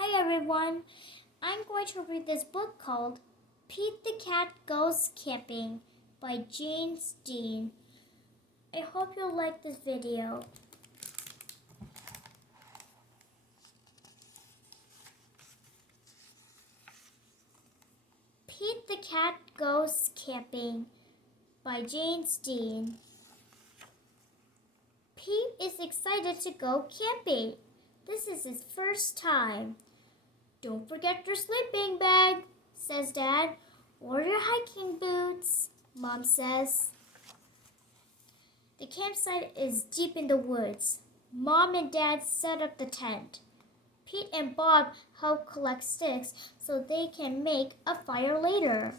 Hi everyone, I'm going to read this book called Pete the Cat Goes Camping by Jane Steen. I hope you'll like this video. Pete the Cat Goes Camping by Jane Steen. Pete is excited to go camping. This is his first time. Don't forget your sleeping bag, says Dad, or your hiking boots, Mom says. The campsite is deep in the woods. Mom and Dad set up the tent. Pete and Bob help collect sticks so they can make a fire later.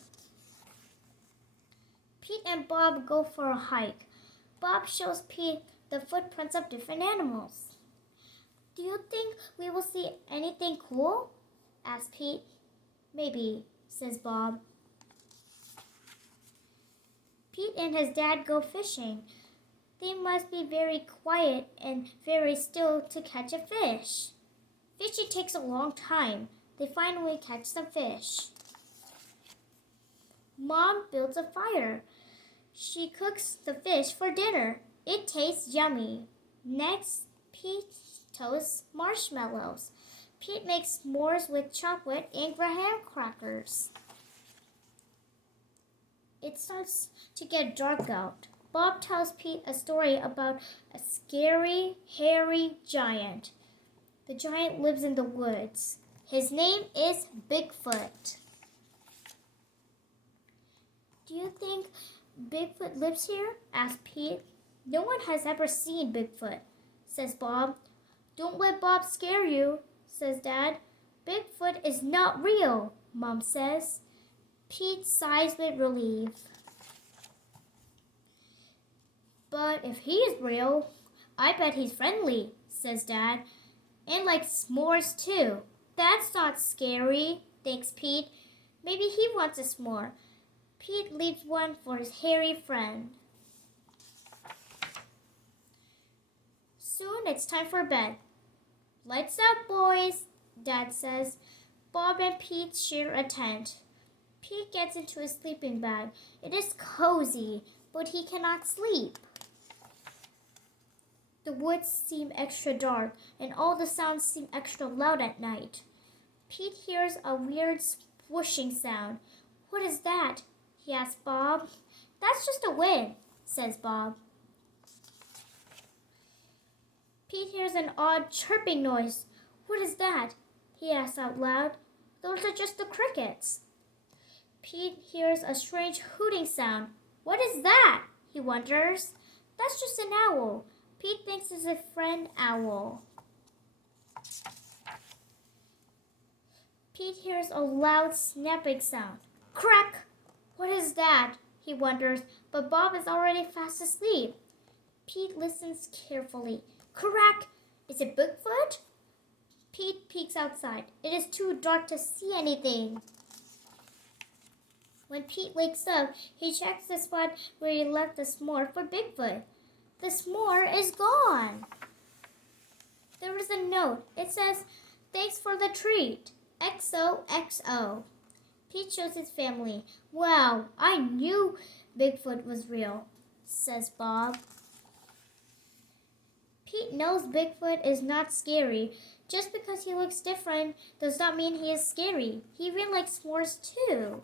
Pete and Bob go for a hike. Bob shows Pete the footprints of different animals. Do you think we will see anything cool? Asks Pete. Maybe, says Bob. Pete and his dad go fishing. They must be very quiet and very still to catch a fish. Fishing takes a long time. They finally catch some fish. Mom builds a fire. She cooks the fish for dinner. It tastes yummy. Next, Pete toasts marshmallows. Pete makes s'mores with chocolate and graham crackers. It starts to get dark out. Bob tells Pete a story about a scary, hairy giant. The giant lives in the woods. His name is Bigfoot. Do you think Bigfoot lives here? Asks Pete. No one has ever seen Bigfoot, says Bob. Don't let Bob scare you, says Dad. Bigfoot is not real, Mom says. Pete sighs with relief. But if he is real, I bet he's friendly, says Dad. And likes s'mores too. That's not scary, thinks Pete. Maybe he wants a s'more. Pete leaves one for his hairy friend. Soon it's time for bed. Lights out, boys, Dad says. Bob and Pete share a tent. Pete gets into his sleeping bag. It is cozy, but he cannot sleep. The woods seem extra dark, and all the sounds seem extra loud at night. Pete hears a weird swooshing sound. What is that? He asks Bob. That's just a wind, says Bob. Pete hears an odd chirping noise. What is that? He asks out loud. Those are just the crickets. Pete hears a strange hooting sound. What is that? He wonders. That's just an owl. Pete thinks it's a friend owl. Pete hears a loud snapping sound. Crack! What is that? He wonders, but Bob is already fast asleep. Pete listens carefully. Crack! Is it Bigfoot? Pete peeks outside. It is too dark to see anything. When Pete wakes up, he checks the spot where he left the s'more for Bigfoot. The s'more is gone. There is a note. It says, "Thanks for the treat. XOXO." Pete shows his family. Wow, I knew Bigfoot was real, says Bob. Pete knows Bigfoot is not scary. Just because he looks different does not mean he is scary. He even likes s'mores too.